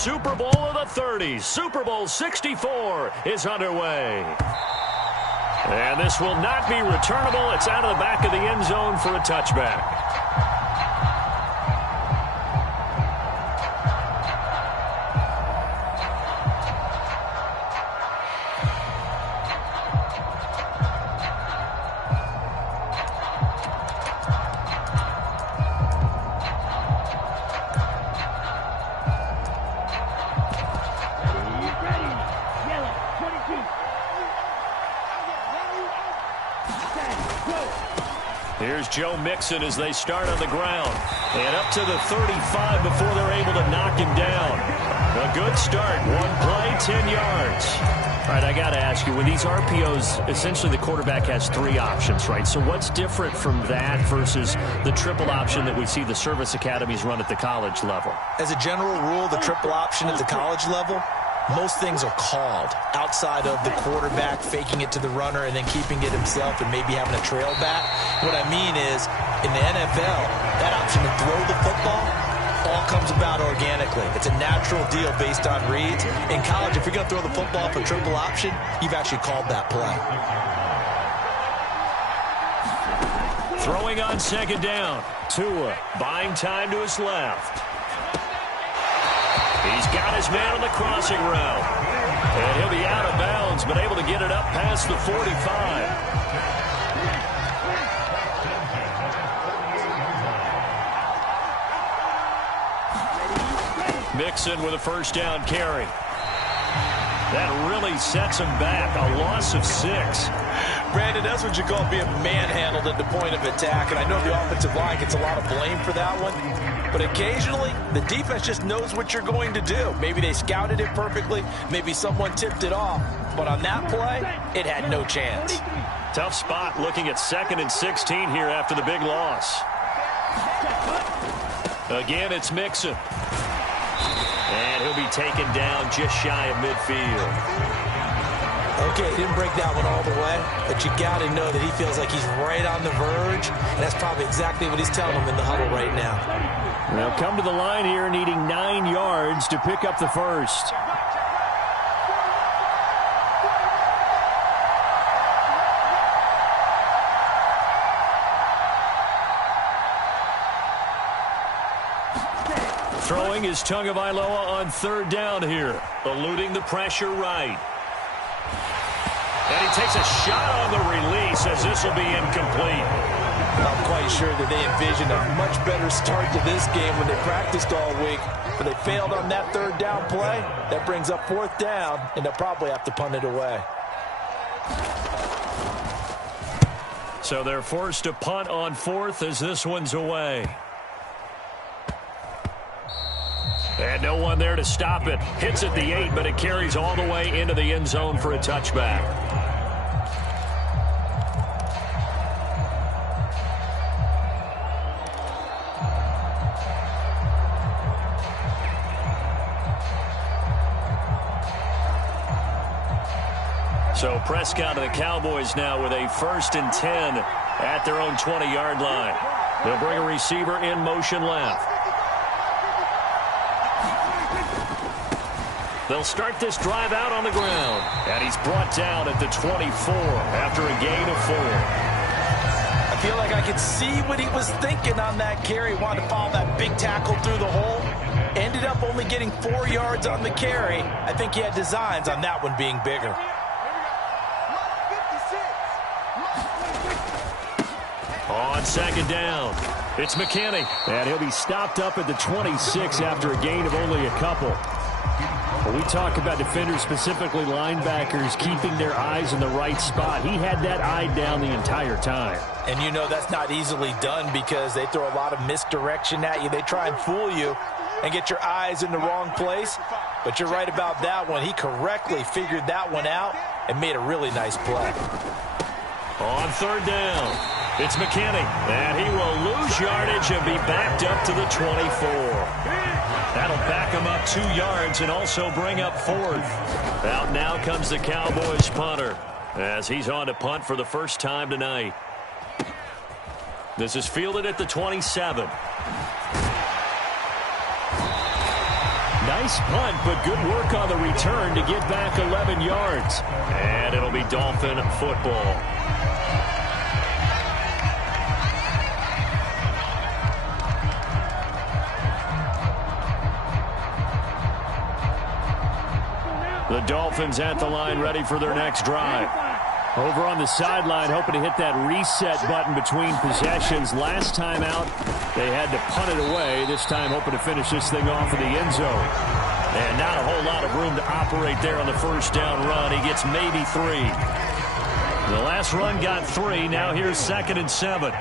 Super Bowl of the 30s. Super Bowl 64 is underway. And this will not be returnable. It's out of the back of the end zone for a touchback. Here's Joe Mixon as they start on the ground. And up to the 35 before they're able to knock him down. A good start. One play, 10 yards. All right, I got to ask you, with these RPOs, essentially the quarterback has 3 options, right? So what's different from that versus the triple option that we see the service academies run at the college level? As a general rule, the triple option at the college level, most things are called outside of the quarterback faking it to the runner and then keeping it himself and maybe having a trail back. What I mean is, in the NFL, that option to throw the football all comes about organically. It's a natural deal based on reads. In college, if you're going to throw the football for triple option, you've actually called that play. Throwing on second down. Tua buying time to his left. He's got his man on the crossing route. And he'll be out of bounds, but able to get it up past the 45. Mixon with a first down carry. That really sets him back. A loss of 6. Brandon, that's what you call being manhandled at the point of attack. And I know the offensive line gets a lot of blame for that one. But occasionally, the defense just knows what you're going to do. Maybe they scouted it perfectly. Maybe someone tipped it off. But on that play, it had no chance. Tough spot looking at 2nd and 16 here after the big loss. Again, it's Mixon. And he'll be taken down just shy of midfield. Okay, didn't break that one all the way, but you got to know that he feels like he's right on the verge, and that's probably exactly what he's telling him in the huddle right now. They'll come to the line here needing 9 yards to pick up the first. Throwing is Tagovailoa on 3rd down here, eluding the pressure right. And he takes a shot on the release as this will be incomplete. I'm quite sure that they envisioned a much better start to this game when they practiced all week. But they failed on that 3rd down play. That brings up 4th down, and they'll probably have to punt it away. So they're forced to punt on 4th as this one's away. And no one there to stop it. Hits at the 8, but it carries all the way into the end zone for a touchback. So Prescott and the Cowboys now with a 1st and 10 at their own 20-yard line. They'll bring a receiver in motion left. They'll start this drive out on the ground. And he's brought down at the 24 after a gain of 4. I feel like I could see what he was thinking on that carry. Wanted to follow that big tackle through the hole. Ended up only getting 4 yards on the carry. I think he had designs on that one being bigger. On 2nd down, it's McKinney. And he'll be stopped up at the 26 after a gain of only a couple. When we talk about defenders, specifically linebackers, keeping their eyes in the right spot, he had that eye down the entire time. And you know that's not easily done because they throw a lot of misdirection at you. They try and fool you and get your eyes in the wrong place. But you're right about that one. He correctly figured that one out and made a really nice play. On 3rd down, it's McKinney. And he will lose yardage and be backed up to the 24. That'll back him up 2 yards and also bring up 4th. Out now comes the Cowboys punter as he's on to punt for the first time tonight. This is fielded at the 27. Nice punt, but good work on the return to get back 11 yards. And it'll be Dolphin football. The Dolphins at the line, ready for their next drive. Over on the sideline, hoping to hit that reset button between possessions. Last time out, they had to punt it away. This time, hoping to finish this thing off in the end zone. And not a whole lot of room to operate there on the first down run. He gets maybe 3. The last run got 3. Now here's 2nd and 7.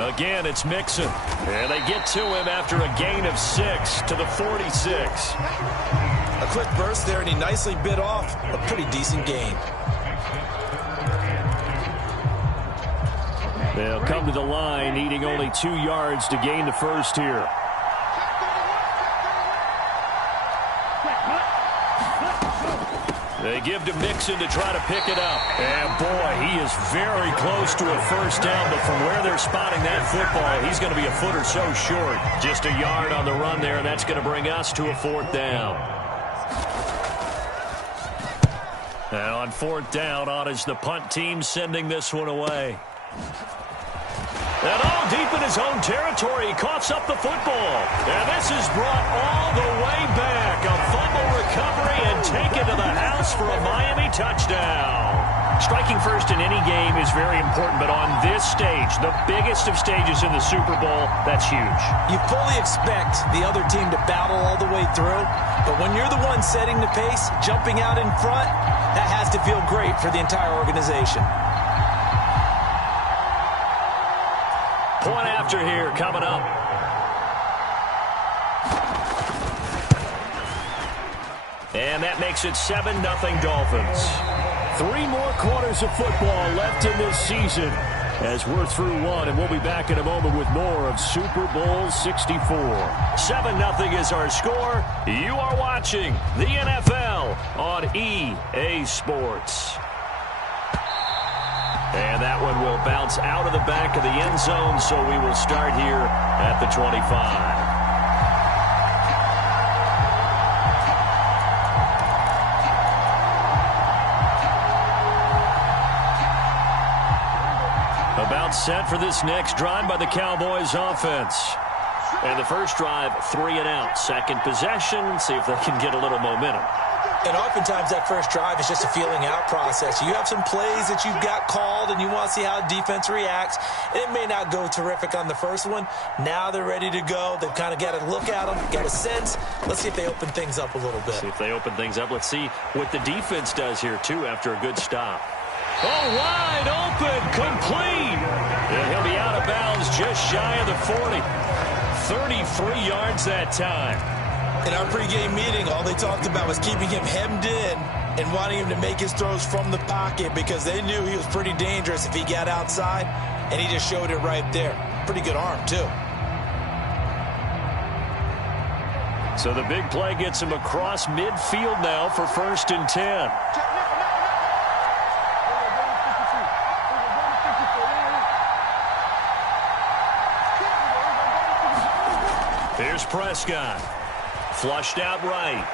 Again, it's Mixon. And they get to him after a gain of 6 to the 46. A quick burst there, and he nicely bit off a pretty decent gain. They'll come to the line, needing only 2 yards to gain the first here. They give to Mixon to try to pick it up. And, boy, he is very close to a first down, but from where they're spotting that football, he's going to be a foot or so short. Just a yard on the run there, and that's going to bring us to a 4th down. And on 4th down, on is the punt team sending this one away. And all deep in his own territory, he coughs up the football. And this is brought all the way back. A fumble recovery and taken to the house for a Miami touchdown. Striking first in any game is very important, but on this stage, the biggest of stages in the Super Bowl, that's huge. You fully expect the other team to battle all the way through, but when you're the one setting the pace, jumping out in front, that has to feel great for the entire organization. Point after here coming up. And that makes it 7-0 Dolphins. 3 more quarters of football left in this season as we're through 1, and we'll be back in a moment with more of Super Bowl 64. 7-0 is our score. You are watching the NFL on EA Sports. And that one will bounce out of the back of the end zone, so we will start here at the 25. About set for this next drive by the Cowboys offense. And the first drive, 3 and out. Second possession, see if they can get a little momentum. And oftentimes that first drive is just a feeling out process. You have some plays that you've got called and you want to see how the defense reacts. It may not go terrific on the first one. Now they're ready to go. They've kind of got to look at them, got a sense. Let's see if they open things up a little bit. See if they open things up. Let's see what the defense does here, too, after a good stop. Oh, wide open, complete. And he'll be out of bounds just shy of the 40. 33 yards that time. In our pregame meeting, all they talked about was keeping him hemmed in and wanting him to make his throws from the pocket because they knew he was pretty dangerous if he got outside, and he just showed it right there. Pretty good arm, too. So the big play gets him across midfield now for 1st and 10. Here's Prescott. Flushed out right.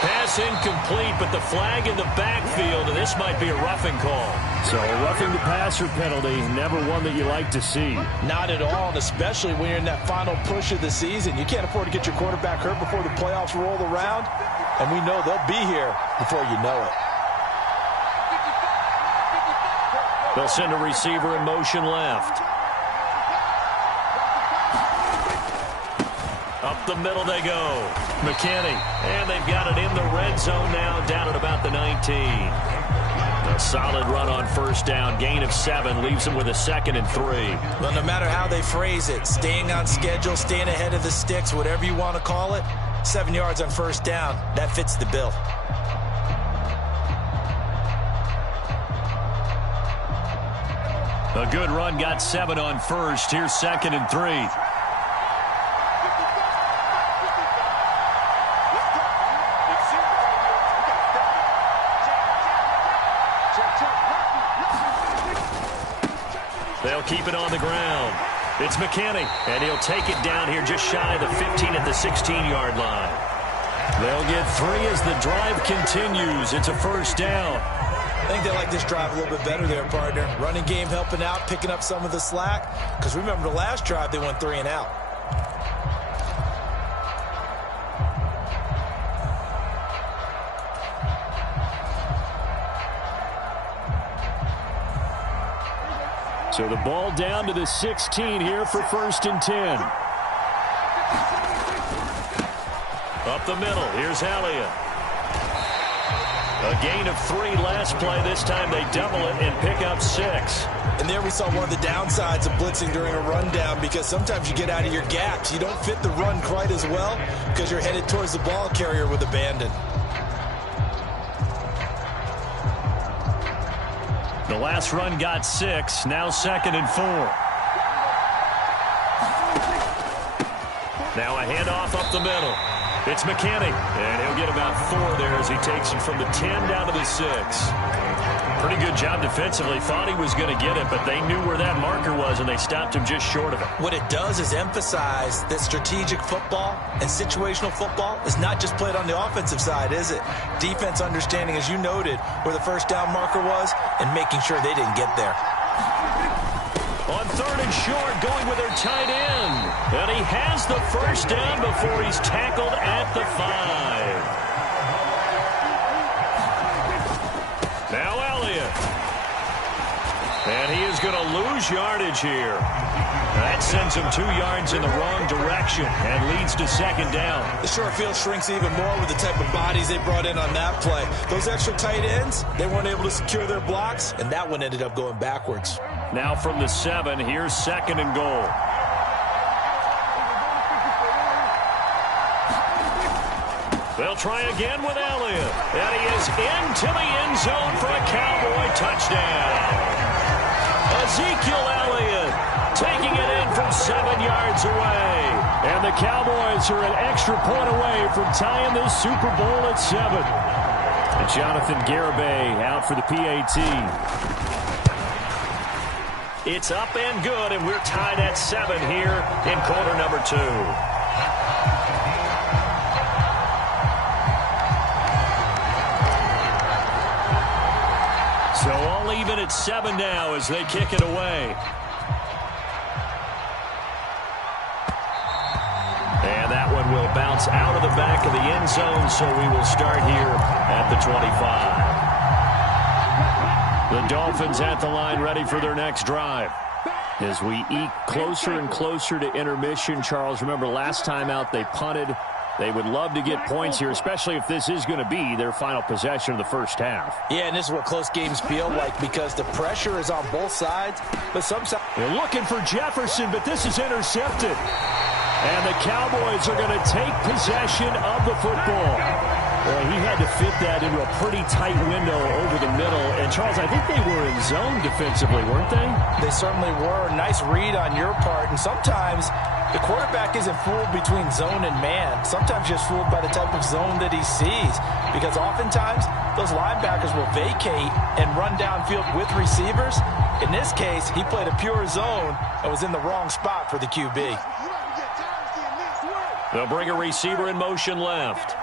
Pass incomplete, but the flag in the backfield, and this might be a roughing call. So a roughing the passer penalty, never one that you like to see. Not at all, and especially when you're in that final push of the season. You can't afford to get your quarterback hurt before the playoffs roll around, and we know they'll be here before you know it. They'll send a receiver in motion left. Up the middle they go. McKinney. And they've got it in the red zone now, down at about the 19. A solid run on first down. Gain of 7 leaves them with a 2nd and 3. Well, no matter how they phrase it, staying on schedule, staying ahead of the sticks, whatever you want to call it, 7 yards on first down, that fits the bill. A good run got 7 on first. Here's 2nd and 3. They'll keep it on the ground. It's McKinney, and he'll take it down here just shy of the 15 at the 16-yard line. They'll get 3 as the drive continues. It's a first down. I think they like this drive a little bit better there, partner. Running game helping out, picking up some of the slack. Because remember the last drive, they went 3 and out. So the ball down to the 16 here for 1st and 10. Up the middle, here's Elliott. A gain of 3 last play. This time they double it and pick up 6. And there we saw one of the downsides of blitzing during a rundown, because sometimes you get out of your gaps. You don't fit the run quite as well because you're headed towards the ball carrier with abandon. The last run got 6. Now 2nd and 4. Now a handoff up the middle. It's McKinney, and he'll get about 4 there as he takes him from the 10 down to the 6. Pretty good job defensively. Thought he was going to get it, but they knew where that marker was, and they stopped him just short of it. What it does is emphasize that strategic football and situational football is not just played on the offensive side, is it? Defense understanding, as you noted, where the first down marker was and making sure they didn't get there. On 3rd and short, going with their tight end. And he has the first down before he's tackled at the 5. Now Elliott. And he is going to lose yardage here. That sends him 2 yards in the wrong direction and leads to 2nd down. The short field shrinks even more with the type of bodies they brought in on that play. Those extra tight ends, they weren't able to secure their blocks, and that one ended up going backwards. Now from the 7, here's 2nd and goal. They'll try again with Elliott. And he is into the end zone for a Cowboy touchdown. Ezekiel Elliott taking it in from 7 yards away. And the Cowboys are an extra point away from tying this Super Bowl at 7. And Jonathan Garibay out for the PAT. It's up and good, and we're tied at 7 here in quarter number 2. So all even at 7 now as they kick it away. And that one will bounce out of the back of the end zone, so we will start here at the 25. The Dolphins at the line, ready for their next drive. As we eke closer and closer to intermission, Charles, remember last time out they punted. They would love to get points here, especially if this is going to be their final possession of the first half. Yeah, and this is what close games feel like because the pressure is on both sides. But sometimes they're looking for Jefferson, but this is intercepted. And the Cowboys are going to take possession of the football. Well, he had to fit that into a pretty tight window over the middle. And, Charles, I think they were in zone defensively, weren't they? They certainly were. Nice read on your part. And sometimes the quarterback isn't fooled between zone and man. Sometimes just fooled by the type of zone that he sees. Because oftentimes those linebackers will vacate and run downfield with receivers. In this case, he played a pure zone and was in the wrong spot for the QB. They'll bring a receiver in motion left.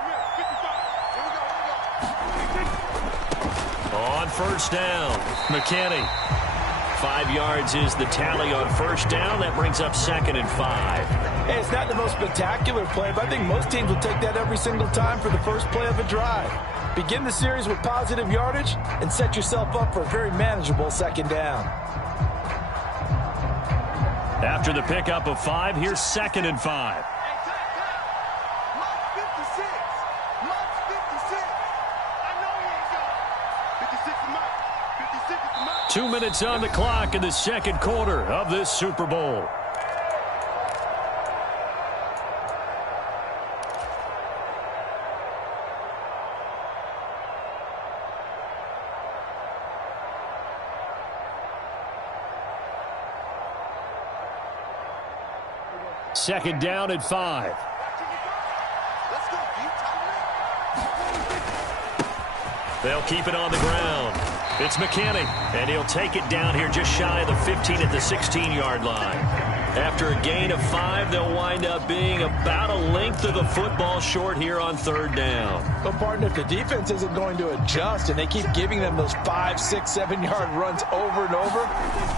On first down, McKinney. 5 yards is the tally on first down. That brings up 2nd and 5. Hey, it's not the most spectacular play, but I think most teams will take that every single time for the first play of a drive. Begin the series with positive yardage and set yourself up for a very manageable 2nd down. After the pickup of 5, here's 2nd and 5. 2 minutes on the clock in the second quarter of this Super Bowl. Second down at 5. They'll keep it on the ground. It's McKinney, and he'll take it down here just shy of the 15 at the 16-yard line. After a gain of 5, they'll wind up being about a length of the football short here on 3rd down. Well, partner, if the defense isn't going to adjust and they keep giving them those 5, 6, 7-yard runs over and over,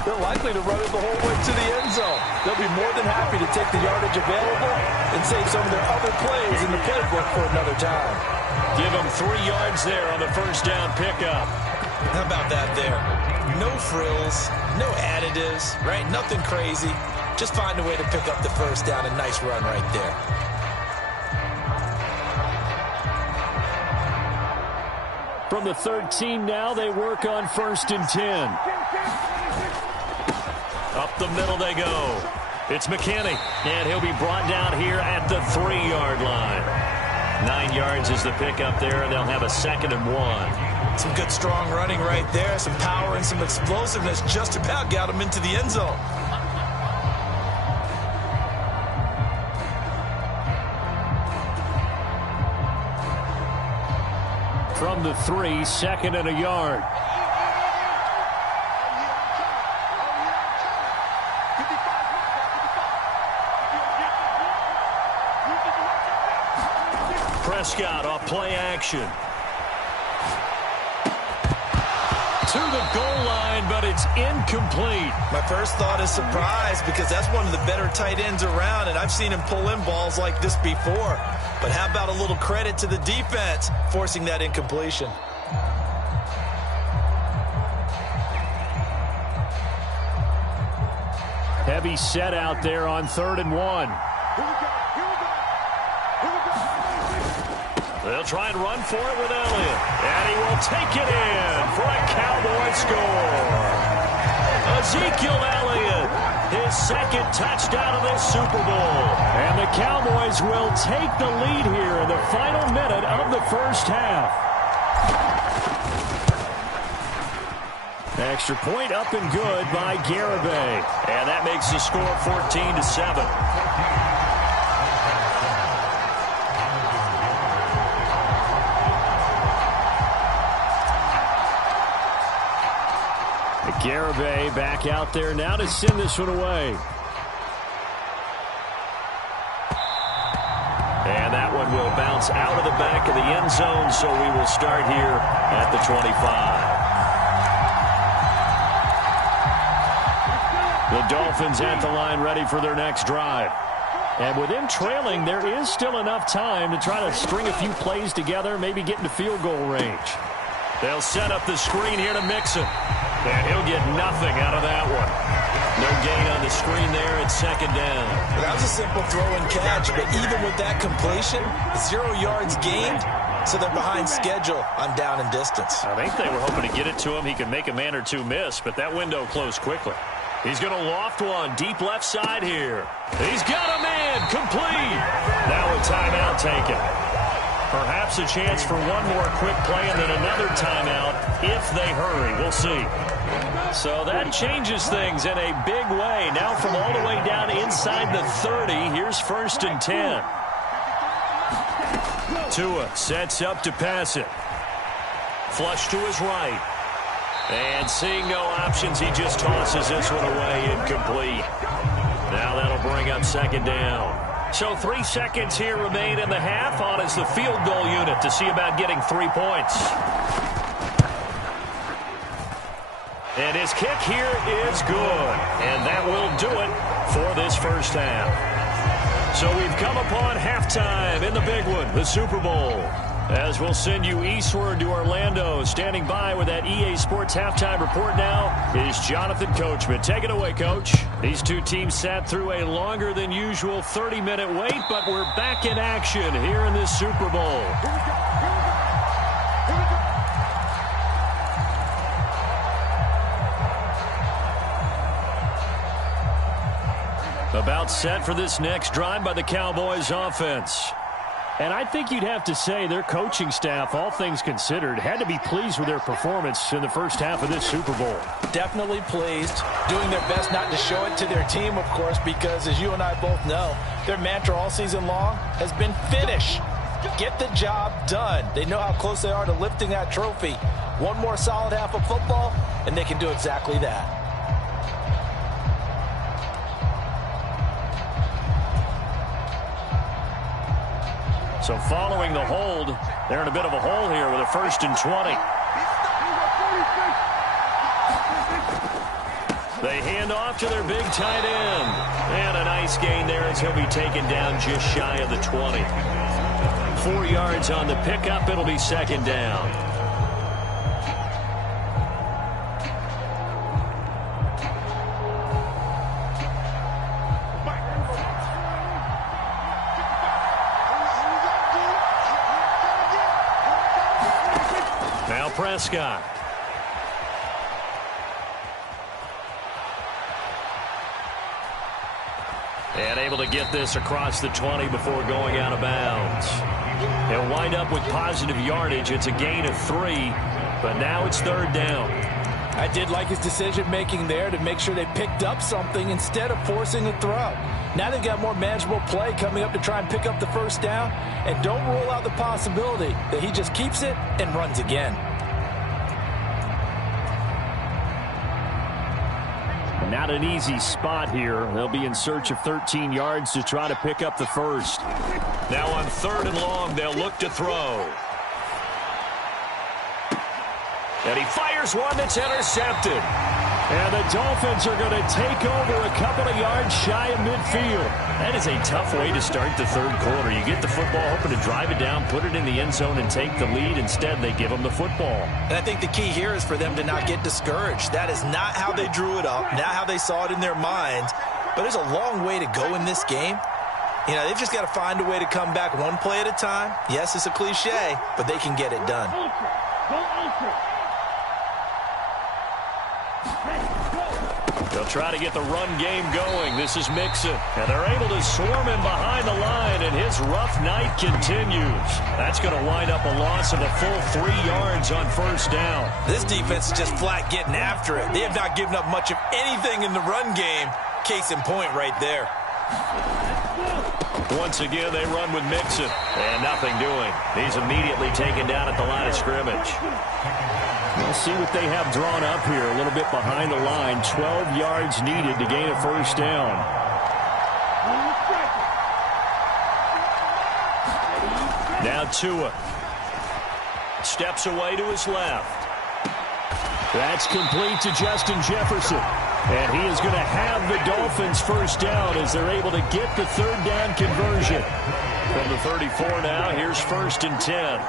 they're likely to run it the whole way to the end zone. They'll be more than happy to take the yardage available and save some of their other plays in the playbook for another time. Give them 3 yards there on the 1st down pickup. How about that there? No frills, no additives, right? Nothing crazy. Just find a way to pick up the 1st down. A nice run right there. From the 13 now, they work on 1st and 10. Up the middle they go. It's McKinney, and he'll be brought down here at the 3-yard line. 9 yards is the pickup there, and they'll have a 2nd and 1. Some good strong running right there. Some power and some explosiveness just about got him into the end zone. From the 3, 2nd and a yard. Prescott off play action. To the goal line, but it's incomplete. My first thought is surprise because that's one of the better tight ends around, and I've seen him pull in balls like this before. But how about a little credit to the defense forcing that incompletion? Heavy set out there on 3rd and 1. They'll try and run for it with Elliott. And he will take it in for a Cowboy score. Ezekiel Elliott, his 2nd touchdown of this Super Bowl. And the Cowboys will take the lead here in the final minute of the 1st half. Extra point up and good by Garibay. And that makes the score 14-7. Garibay back out there now to send this one away. And that one will bounce out of the back of the end zone, so we will start here at the 25. The Dolphins at the line ready for their next drive. And with them trailing, there is still enough time to try to string a few plays together, maybe get into field goal range. They'll set up the screen here to Mixon. And he'll get nothing out of that one. No gain on the screen there at 2nd down. That was a simple throw and catch, but even with that completion, 0 yards gained, so they're behind schedule on down and distance. I think they were hoping to get it to him. He could make a man or two miss, but that window closed quickly. He's going to loft one deep left side here. He's got a man complete. Now a timeout taken. Perhaps a chance for one more quick play and then another timeout if they hurry. We'll see. So that changes things in a big way. Now from all the way down inside the 30, here's 1st and 10. Tua sets up to pass it. Flush to his right. And seeing no options, he just tosses this one away, incomplete. Now that'll bring up 2nd down. So 3 seconds here remain in the half. On is the field goal unit to see about getting 3 points. And his kick here is good. And that will do it for this 1st half. So we've come upon halftime in the big one, the Super Bowl. As we'll send you eastward to Orlando. Standing by with that EA Sports halftime report now is Jonathan Coachman. Take it away, Coach. These two teams sat through a longer than usual 30-minute wait, but we're back in action here in this Super Bowl. About set for this next drive by the Cowboys offense. And I think you'd have to say their coaching staff, all things considered, had to be pleased with their performance in the 1st half of this Super Bowl. Definitely pleased, doing their best not to show it to their team, of course, because as you and I both know, their mantra all season long has been finish. Get the job done. They know how close they are to lifting that trophy. One more solid half of football, and they can do exactly that. So following the hold, they're in a bit of a hole here with a 1st and 20. They hand off to their big tight end. And a nice gain there as he'll be taken down just shy of the 20. 4 yards on the pickup. It'll be 2nd down. Now Prescott. And able to get this across the 20 before going out of bounds. He'll wind up with positive yardage. It's a gain of 3, but now it's 3rd down. I did like his decision-making there to make sure they picked up something instead of forcing a throw. Now they've got more manageable play coming up to try and pick up the 1st down, and don't rule out the possibility that he just keeps it and runs again. Not an easy spot here. They'll be in search of 13 yards to try to pick up the 1st. Now on 3rd and long, they'll look to throw. And he fires one that's intercepted. And the Dolphins are going to take over a couple of yards shy of midfield. That is a tough way to start the 3rd quarter. You get the football, hoping to drive it down, put it in the end zone, and take the lead. Instead, they give them the football. And I think the key here is for them to not get discouraged. That is not how they drew it up, not how they saw it in their minds. But there's a long way to go in this game. You know, they've just got to find a way to come back one play at a time. Yes, it's a cliche, but they can get it done. They'll try to get the run game going. This is Mixon. And they're able to swarm him behind the line, and his rough night continues. That's going to wind up a loss of a full 3 yards on 1st down. This defense is just flat getting after it. They have not given up much of anything in the run game. Case in point right there. Once again, they run with Mixon. And nothing doing. He's immediately taken down at the line of scrimmage. We'll see what they have drawn up here. A little bit behind the line. 12 yards needed to gain a 1st down. Now Tua. Steps away to his left. That's complete to Justin Jefferson. And he is going to have the Dolphins 1st down as they're able to get the 3rd down conversion. From the 34 now, here's 1st and 10.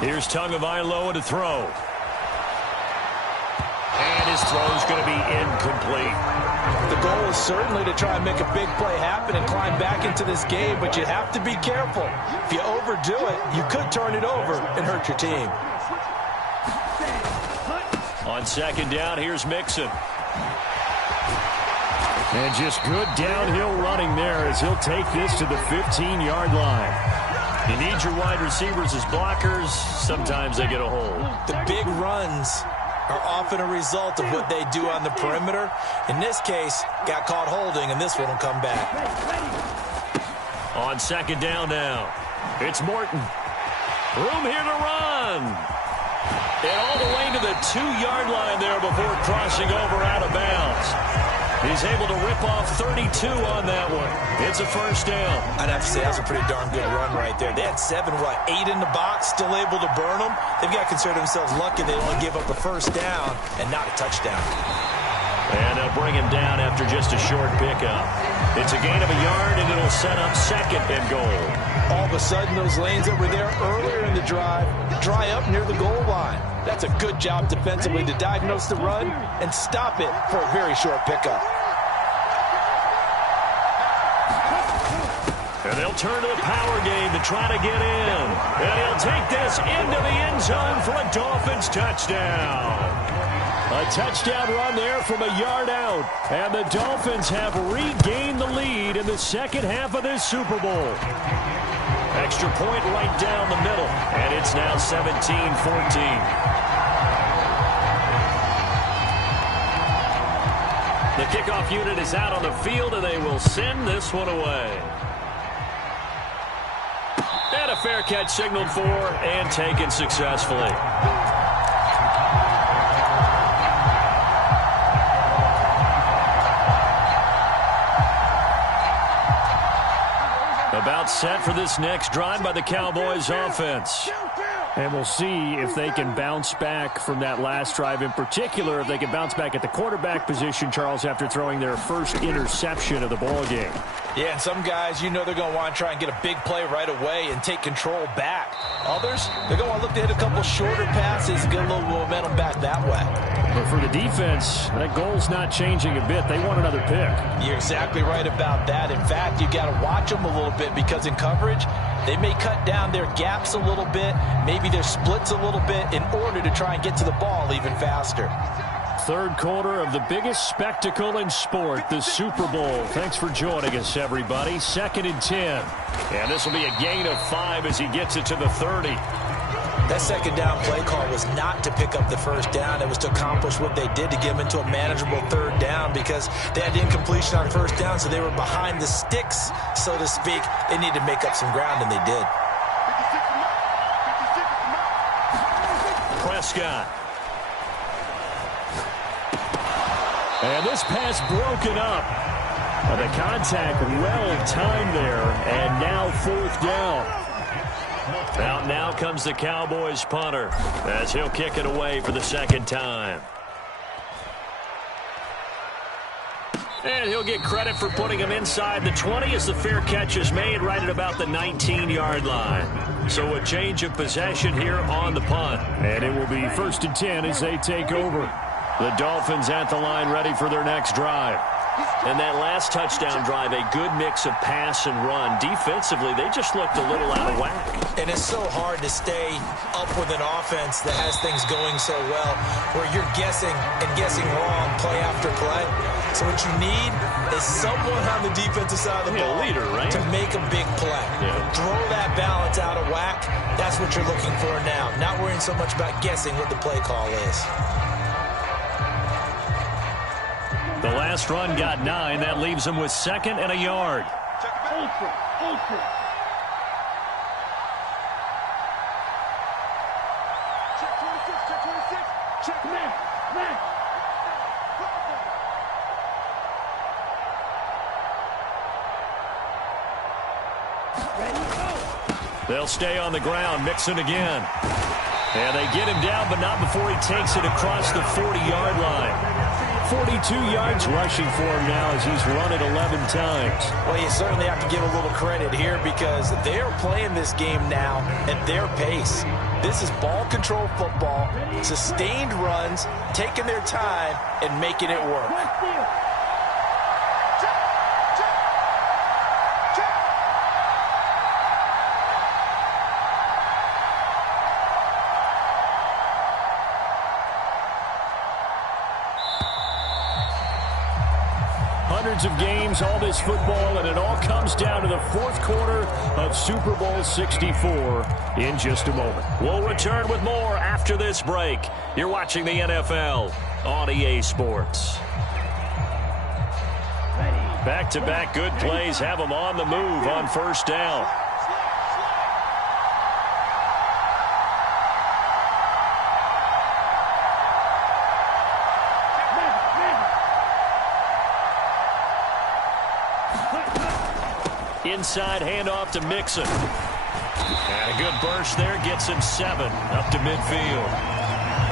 Here's Tagovailoa to throw. And his throw's going to be incomplete. The goal is certainly to try and make a big play happen and climb back into this game, but you have to be careful. If you overdo it, you could turn it over and hurt your team. On 2nd down, here's Mixon. And just good downhill running there as he'll take this to the 15-yard line. You need your wide receivers as blockers. Sometimes they get a hold. The big runs are often a result of what they do on the perimeter. In this case, got caught holding, and this one will come back. On 2nd down now, it's Morton. Room here to run. And all the way to the 2-yard line there before crossing over out of bounds. He's able to rip off 32 on that one. It's a 1st down. I'd have to say that was a pretty darn good run right there. They had 8 in the box, still able to burn them. They've got to consider themselves lucky they only give up a 1st down and not a touchdown. And they'll bring him down after just a short pickup. It's a gain of a yard, and it'll set up 2nd and goal. All of a sudden, those lanes that were there earlier in the drive dry up near the goal line. That's a good job defensively to diagnose the run and stop it for a very short pickup. And they'll turn to the power game to try to get in. And he'll take this into the end zone for a Dolphins touchdown. A touchdown run there from a yard out. And the Dolphins have regained the lead in the 2nd half of this Super Bowl. Extra point right down the middle. And it's now 17-14. The kickoff unit is out on the field, and they will send this one away. And a fair catch signaled for and taken successfully. About set for this next drive by the Cowboys offense. And we'll see if they can bounce back from that last drive, in particular, if they can bounce back at the quarterback position, Charles, after throwing their first interception of the ball game. Yeah, and some guys, you know they're going to want to try and get a big play right away and take control back. Others, they're going to want to look to hit a couple shorter passes and get a little momentum back that way. But for the defense, that goal's not changing a bit. They want another pick. You're exactly right about that. In fact, you got to watch them a little bit because in coverage, they may cut down their gaps a little bit, maybe their splits a little bit in order to try and get to the ball even faster. Third quarter of the biggest spectacle in sport, the Super Bowl. Thanks for joining us, everybody. 2nd and 10. And this will be a gain of 5 as he gets it to the 30. That second down play call was not to pick up the first down. It was to accomplish what they did to get them into a manageable third down because they had incompletion on first down, so they were behind the sticks, so to speak. They needed to make up some ground, and they did. Prescott. And this pass broken up. The contact well timed there, and now 4th down. Now comes the Cowboys punter as he'll kick it away for the second time. And he'll get credit for putting him inside the 20 as the fair catch is made right at about the 19-yard line. So a change of possession here on the punt. And it will be 1st and 10 as they take over. The Dolphins at the line ready for their next drive. And that last touchdown drive, a good mix of pass and run. Defensively, they just looked a little out of whack. And it's so hard to stay up with an offense that has things going so well, where you're guessing and guessing wrong play after play. So what you need is someone on the defensive side of the ball leader, right? to make a big play. Yeah. Throw that balance out of whack. That's what you're looking for now. Not worrying so much about guessing what the play call is. The last run got 9. That leaves him with 2nd and a yard. Open. Check 26. Check man. They'll stay on the ground. Mixon again. And they get him down, but not before he takes it across the 40-yard line. 42 yards rushing for him now as he's run it 11 times. Well, you certainly have to give a little credit here because they're playing this game now at their pace. This is ball control football, sustained runs, taking their time, and making it work. Hundreds of games, all this football, and it all comes down to the 4th quarter of Super Bowl 64 in just a moment. We'll return with more after this break. You're watching the NFL on EA Sports. Back-to-back good plays have them on the move on first down. Inside handoff to Mixon. And a good burst there gets him 7 up to midfield.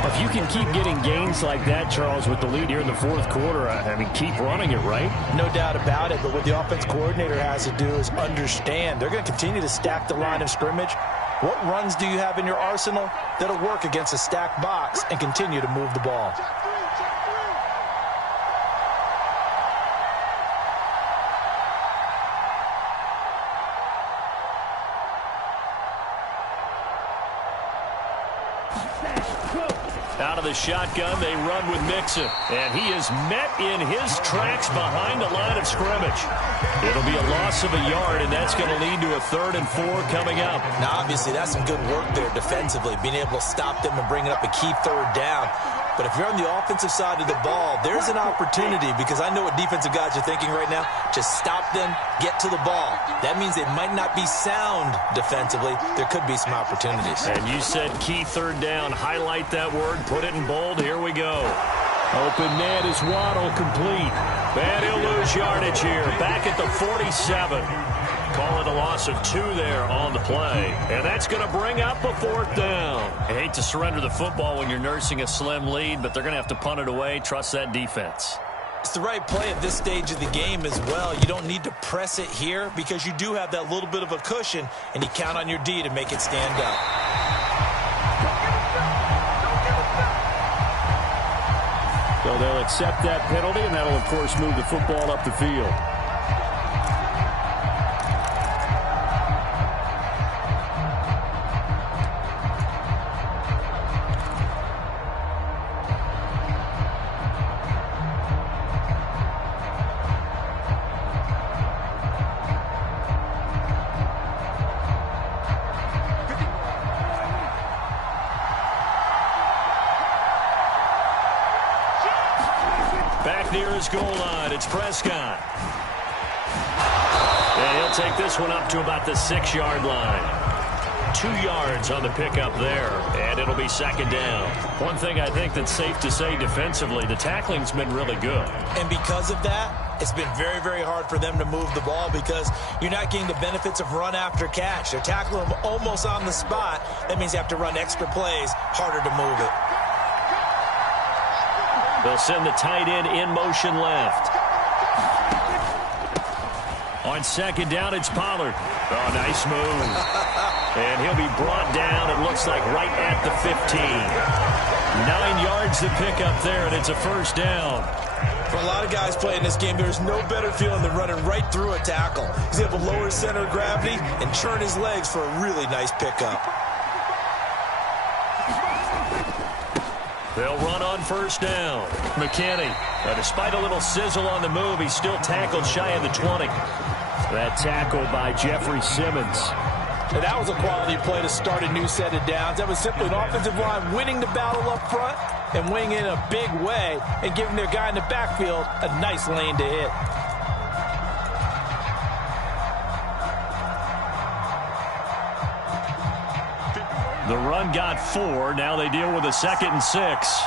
If you can keep getting gains like that, Charles, with the lead here in the 4th quarter, I mean, keep running it, right? No doubt about it, but what the offense coordinator has to do is understand. They're going to continue to stack the line of scrimmage. What runs do you have in your arsenal that'll work against a stacked box and continue to move the ball? Out of the shotgun, they run with Mixon. And he is met in his tracks behind the line of scrimmage. It'll be a loss of a yard, and that's going to lead to a 3rd and 4 coming up. Now, obviously, that's some good work there defensively, being able to stop them and bringing up a key 3rd down. But if you're on the offensive side of the ball, there's an opportunity, because I know what defensive guys are thinking right now. Just stop them, get to the ball. That means they might not be sound defensively. There could be some opportunities. And you said key 3rd down. Highlight that word. Put it in bold. Here we go. Open man is Waddle complete. And he'll lose yardage here. Back at the 47. Call it a loss of 2 there on the play. And that's going to bring up a 4th down. I hate to surrender the football when you're nursing a slim lead, but they're going to have to punt it away. Trust that defense. It's the right play at this stage of the game as well. You don't need to press it here because you do have that little bit of a cushion, and you count on your D to make it stand up. So they'll accept that penalty, and that'll, of course, move the football up the field. Near his goal line, it's Prescott. And he'll take this one up to about the 6-yard line. 2 yards on the pickup there, and it'll be 2nd down. One thing I think that's safe to say defensively, the tackling's been really good. And because of that, it's been very, very hard for them to move the ball because you're not getting the benefits of run after catch. They're tackling them almost on the spot. That means you have to run extra plays, harder to move it. They'll send the tight end in motion left. On 2nd down, it's Pollard. Oh, nice move. And he'll be brought down, it looks like, right at the 15. 9 yards to pick up there, and it's a 1st down. For a lot of guys playing this game, there's no better feeling than running right through a tackle. He's able to lower his center of gravity and churn his legs for a really nice pickup. They'll run on 1st down. McKinney, despite a little sizzle on the move, he's still tackled shy of the 20. That tackle by Jeffrey Simmons. And that was a quality play to start a new set of downs. That was simply an offensive line winning the battle up front and winning in a big way and giving their guy in the backfield a nice lane to hit. The run got 4. Now they deal with a 2nd and 6.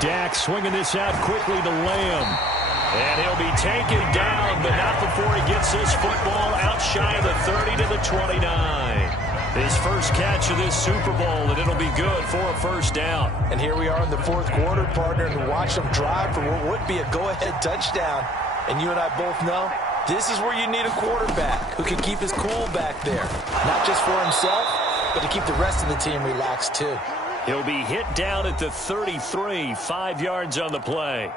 Dak swinging this out quickly to Lamb. And he'll be taken down, but not before he gets this football out shy of the 30 to the 29. His first catch of this Super Bowl, and it'll be good for a 1st down. And here we are in the 4th quarter, partner, and watch them drive for what would be a go-ahead touchdown. And you and I both know this is where you need a quarterback who can keep his cool back there. Not just for himself, but to keep the rest of the team relaxed too. He'll be hit down at the 33, 5 yards on the play.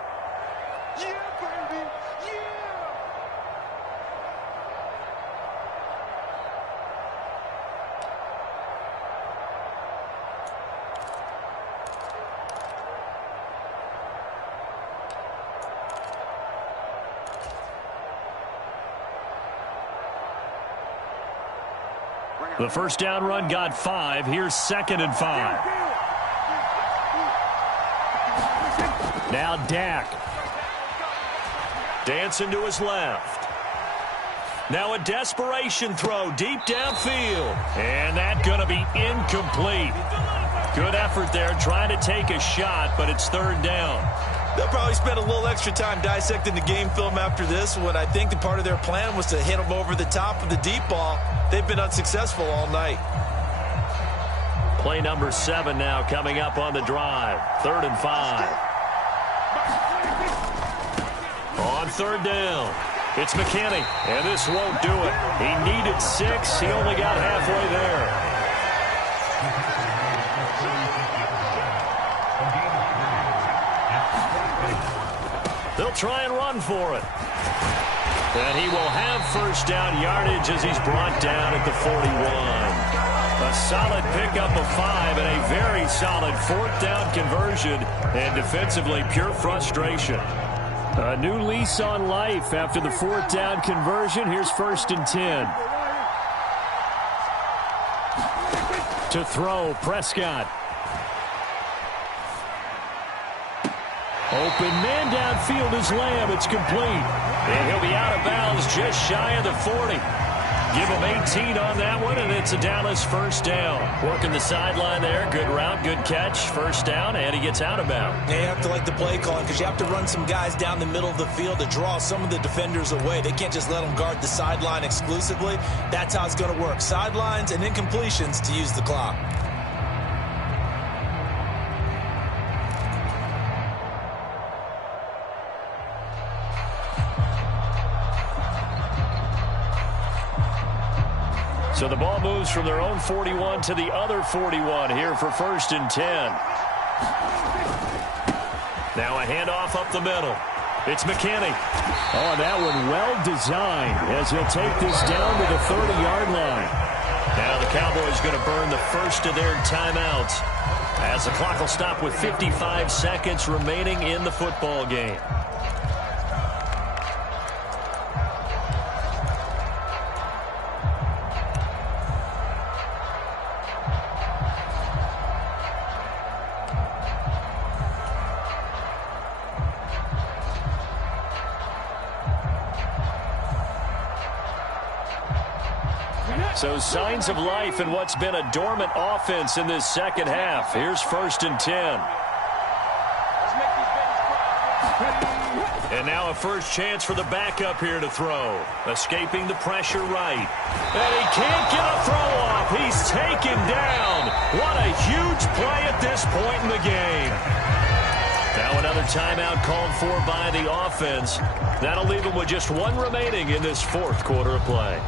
The 1st down run got 5. Here's 2nd and 5. Now Dak. Dancing to his left. Now a desperation throw deep downfield. And that's going to be incomplete. Good effort there trying to take a shot, but it's 3rd down. They'll probably spend a little extra time dissecting the game film after this one. I think the part of their plan was to hit them over the top of the deep ball. They've been unsuccessful all night. Play number 7 now coming up on the drive. 3rd and 5. On 3rd down, it's McKinney, and this won't do it. He needed 6. He only got halfway there. They'll try and run for it. And he will have 1st down yardage as he's brought down at the 41. A solid pickup of 5 and a very solid 4th down conversion. And defensively, pure frustration. A new lease on life after the 4th down conversion. Here's 1st and 10. To throw, Prescott. Open man downfield is Lamb. It's complete. And he'll be out of bounds just shy of the 40. Give him 18 on that one, and it's a Dallas first down. Working the sideline there. Good route, good catch. First down, and he gets out of bounds. Yeah, you have to like the play calling because you have to run some guys down the middle of the field to draw some of the defenders away. They can't just let them guard the sideline exclusively. That's how it's going to work. Sidelines and incompletions to use the clock. So the ball moves from their own 41 to the other 41 here for 1st and 10. Now a handoff up the middle. It's McKinney. Oh, that one well designed as he'll take this down to the 30-yard line. Now the Cowboys going to burn the first of their timeouts as the clock will stop with 55 seconds remaining in the football game. So signs of life in what's been a dormant offense in this second half. Here's 1st and 10. And now a first chance for the backup here to throw. Escaping the pressure right. And he can't get a throw off. He's taken down. What a huge play at this point in the game. Now another timeout called for by the offense. That'll leave him with just one remaining in this 4th quarter of play.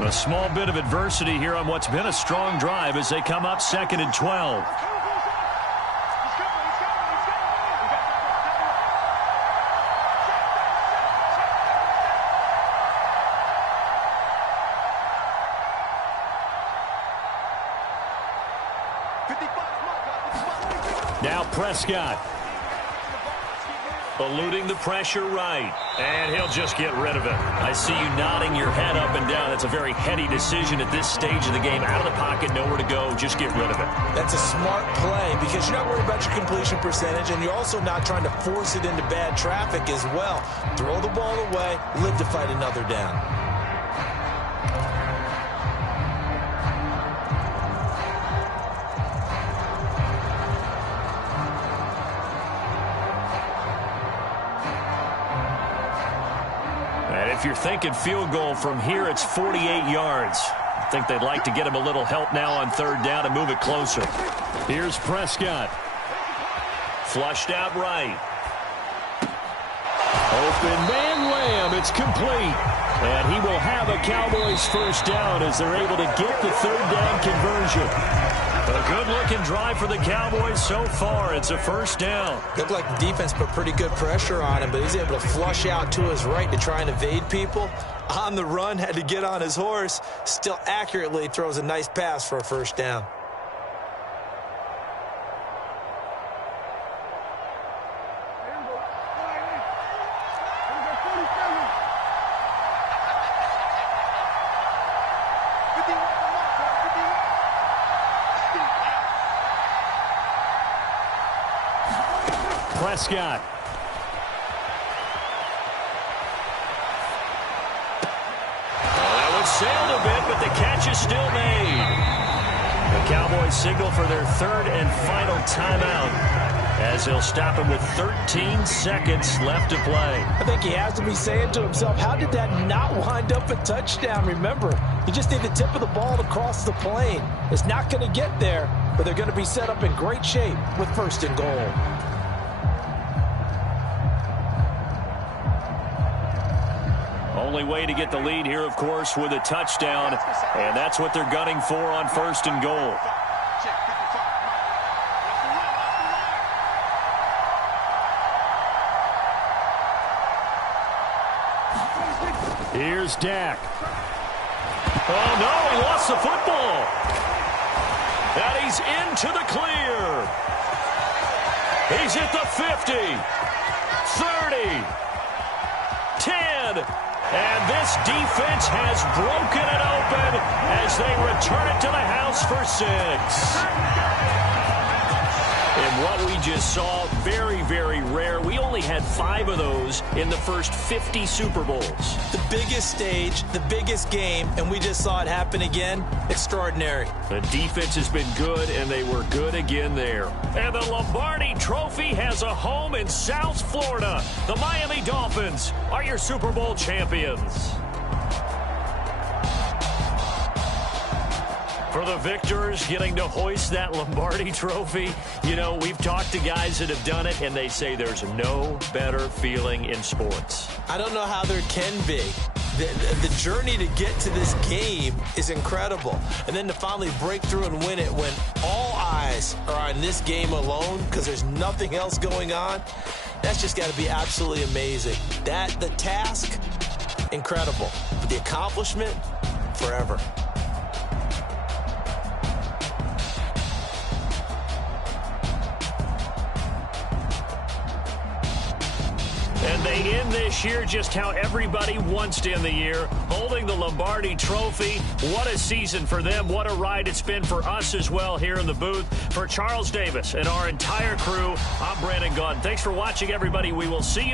A small bit of adversity here on what's been a strong drive as they come up 2nd and 12. Now Prescott. Eluding the pressure right. And he'll just get rid of it. I see you nodding your head up and down. That's a very heady decision at this stage of the game. Out of the pocket, nowhere to go. Just get rid of it. That's a smart play because you're not worried about your completion percentage, and you're also not trying to force it into bad traffic as well. Throw the ball away, live to fight another down. If you're thinking field goal from here, it's 48 yards. I think they'd like to get him a little help now on 3rd down and move it closer. Here's Prescott. Flushed out right. Open man Lamb. It's complete. And he will have a Cowboys first down as they're able to get the 3rd down conversion. A good-looking drive for the Cowboys so far. It's a first down. Looked like the defense put pretty good pressure on him, but he's able to flush out to his right to try and evade people. On the run, had to get on his horse. Still accurately throws a nice pass for a first down. Prescott. That one sailed a bit, but the catch is still made. The Cowboys signal for their 3rd and final timeout as they'll stop him with 13 seconds left to play. I think he has to be saying to himself, how did that not wind up a touchdown? Remember, you just need the tip of the ball to cross the plane. It's not going to get there, but they're going to be set up in great shape with 1st and goal. Only way to get the lead here, of course, with a touchdown, and that's what they're gunning for on 1st and goal. Here's Dak. Oh, no, he lost the football. And he's into the clear. He's at the 50, 30, 10, And this defense has broken it open as they return it to the house for 6. And what we just saw, very, very rare. We only had 5 of those in the first 50 Super Bowls. The biggest stage, the biggest game, and we just saw it happen again. Extraordinary. The defense has been good, and they were good again there. And the Lombardi Trophy has a home in South Florida. The Miami Dolphins are your Super Bowl champions. For the victors, getting to hoist that Lombardi Trophy, you know, we've talked to guys that have done it, and they say there's no better feeling in sports. I don't know how there can be. The journey to get to this game is incredible. And then to finally break through and win it when all eyes are on this game alone because there's nothing else going on, that's just got to be absolutely amazing. The task, incredible. But the accomplishment, forever. And they end this year just how everybody wants to end the year, holding the Lombardi Trophy. What a season for them. What a ride it's been for us as well here in the booth. For Charles Davis and our entire crew, I'm Brandon Gaudin. Thanks for watching, everybody. We will see you